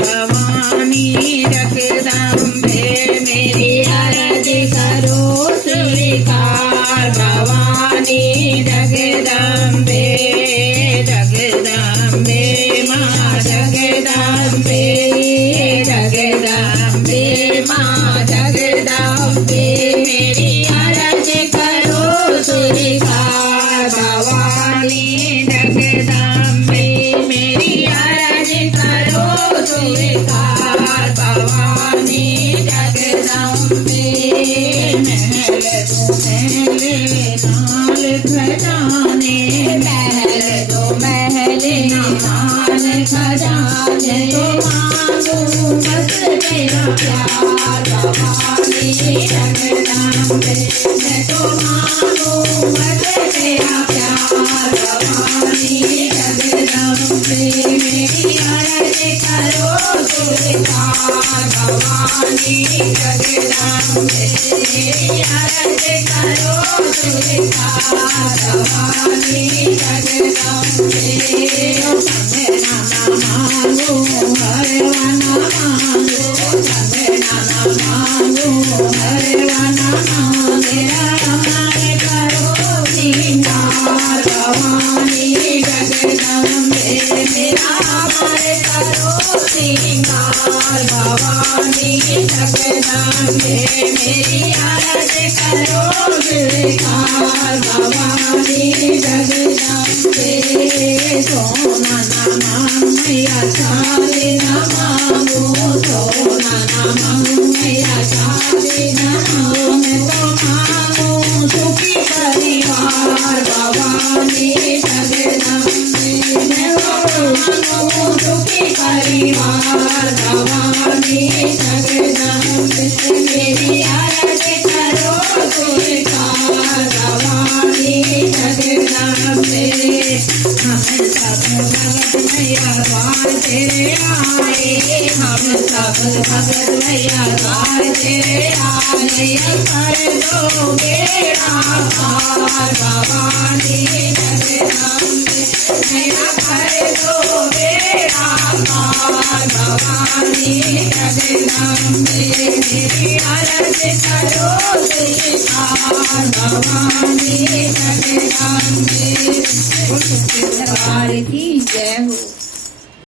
भवानी जगदम्बे मेरी अरज करो स्वीकार भवानी जगदम्बे जगदम्बे माँ जगदम्बे जगदम्बे माँ जगदम्बे मेरी अरज करो स्वीकार भवानी जगदम्बे मेरी अरज करो स्वीकार भवानी जगदम्बे महल दो महल नाल खजाने तो मांगू बस तेरा प्यार भवानी जगदम्बे मैं तो मांगू बस तेरा प्यार भवानी जगदम्बे मेरी अरज करो स्वीकार भवानी जगदम्बे मेरी अरज करो स्वीकार भवानी जगदम्बे संगना मांगो हरवाना मांगो संगना मांगो हरवाना मेरा अमर करो श्रृंगार भवानी जगदम्बे मेरा अमर करो श्रृंगार भवानी जगदम्बे मेरी अरज करो स्वीकार भवानी जगदम्बे सोना ना मैया चाले ना मांगो सोना ना मैया चाले ना मांगो मैं तो मांगू सुखी परिवार भवानी जगदम्बे मैं तो मांगू सुखी परिवार भवानी जगदम्बे मेरी अरज करो स्वीकार भवानी जगदम्बे हम सब भगत मैया द्वार तेरे आए हम सब भगत मैया द्वार तेरे आए कर दो बेड़ा पार भवानी जगदम्बे मैया कर दो बेड़ा पार भवानी जगदम्बे मेरी अरज करो स्वीकार भवानी जगदम्बे। की जय हो।